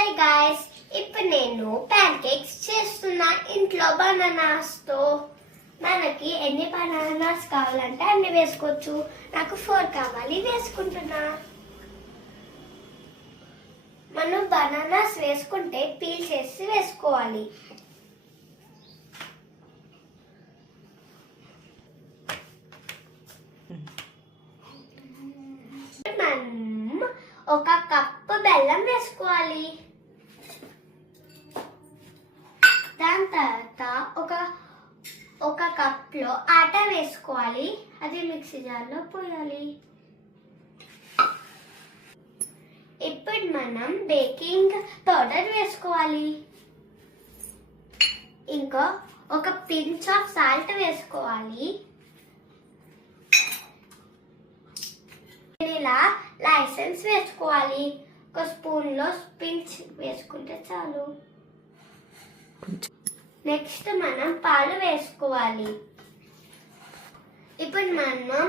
Hi guys, ఇప్పుడు నేను pan cakes చేస్తున్నా ఇంట్లో బనానాస్తో. మనకి ఎన్ని బనానాస్ కావాలంటే అన్ని వేసుకోవచ్చు. నాకు 4 కావాలి, వేసుకుంటున్నా. మనం బనానాస్ వేసుకుంటే పీల్ చేసి వేసుకోవాలి. మనం ఒక కప్పు బెల్లం వేసుకోవాలి. దాని తర్వాత ఒక కప్లో ఆటా వేసుకోవాలి. అది మిక్సీ జార్లో పోయాలి. ఇప్పుడు మనం బేకింగ్ పౌడర్ వేసుకోవాలి. ఇంకా ఒక పించ్ ఆఫ్ సాల్ట్ వేసుకోవాలి. ఇలా లైసెన్స్ వేసుకోవాలి. ఒక స్పూన్లో పించ్ వేసుకుంటే చాలు. నెక్స్ట్ మనం పాలు వేసుకోవాలి. ఇప్పుడు మనం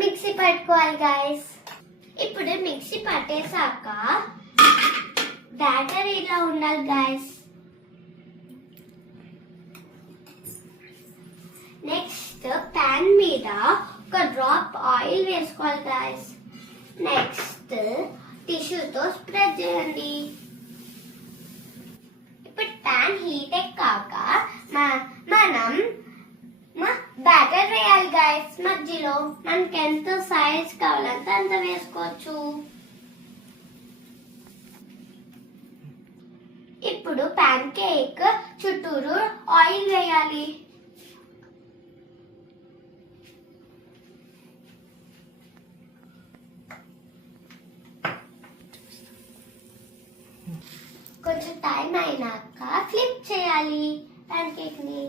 మిక్సీ పట్టుకోవాలి గాయస్. ఇప్పుడు మిక్సీ పట్టేశాక బ్యాటర్ ఇలా ఉండాలి గాయస్. నెక్స్ట్ ప్యాన్ మీద ఒక డ్రాప్ ఆయిల్ వేసుకోవాలి గాయస్. నెక్స్ట్ టిష్యూతో స్ప్రెడ్ చేయండి. ఇప్పుడు ప్యాన్ హీట్ ఎక్కాక మనం బ్యాటర్ వేయాలి గాయస్. మధ్యలో మనకి ఎంత సైజ్ కావాలంటే అంత వేసుకోవచ్చు. ఇప్పుడు ప్యాన్ కేక్ చుట్టూరు ఆయిల్ వేయాలి. కొంచెం టైం అయినాక ఫ్లిప్ చేయాలి ప్యాన్ కేక్ ని.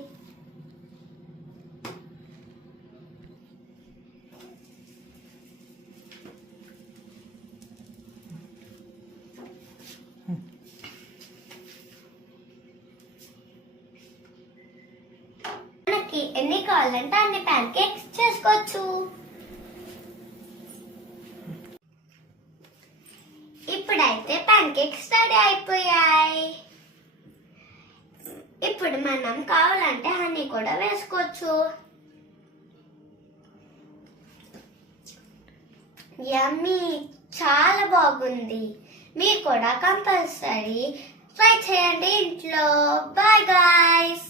మనకి ఎన్ని కావాలంటే అన్ని ప్యాన్ కేక్స్ చేసుకోవచ్చు. ఇప్పుడైతే ప్యాన్ కేక్స్ రెడీ అయిపోయాయి. ఇప్పుడు మనం కావాలంటే హనీ కూడా వేసుకోవచ్చు. యమ్మీ, చాలా బాగుంది. మీరు కూడా కంపల్సరీ ట్రై చేయండి ఇంట్లో. Bye guys.